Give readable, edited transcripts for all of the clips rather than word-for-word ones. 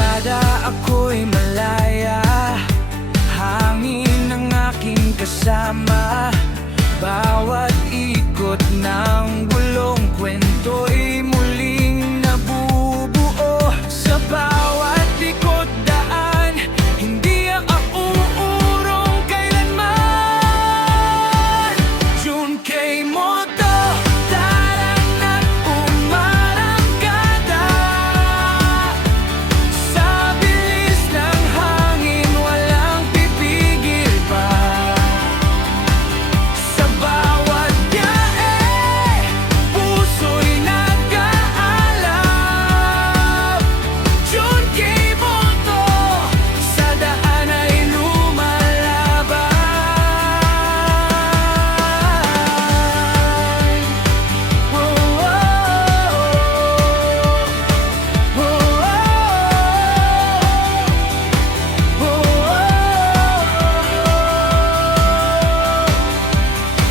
kalsada ako'y malaya, hangin ang aking kasama. Bawat ikot ng gulong kwento'y muling nabubuo. Sa bawat likod daan, hindi ako uurong kailanman. Junkei Moto, tarang at umarangkada. Sa bilis ng hangin, walang pipigil pa. Sa bawat biyahe, puso'y nag-aalab. Junkei Moto, sa daan ay lumalaban.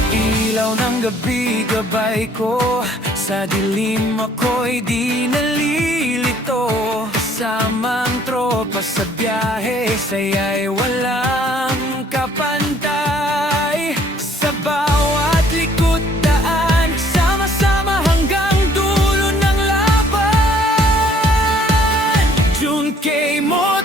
Ilaw ng gabi gabay ko, sa dilim ako'y di nalilito. Kasamang tropa sa biyahe, saya'y walang kapantay. Sa bawat likod daan, sama-sama hanggang dulo ng laban. Junkei Moto,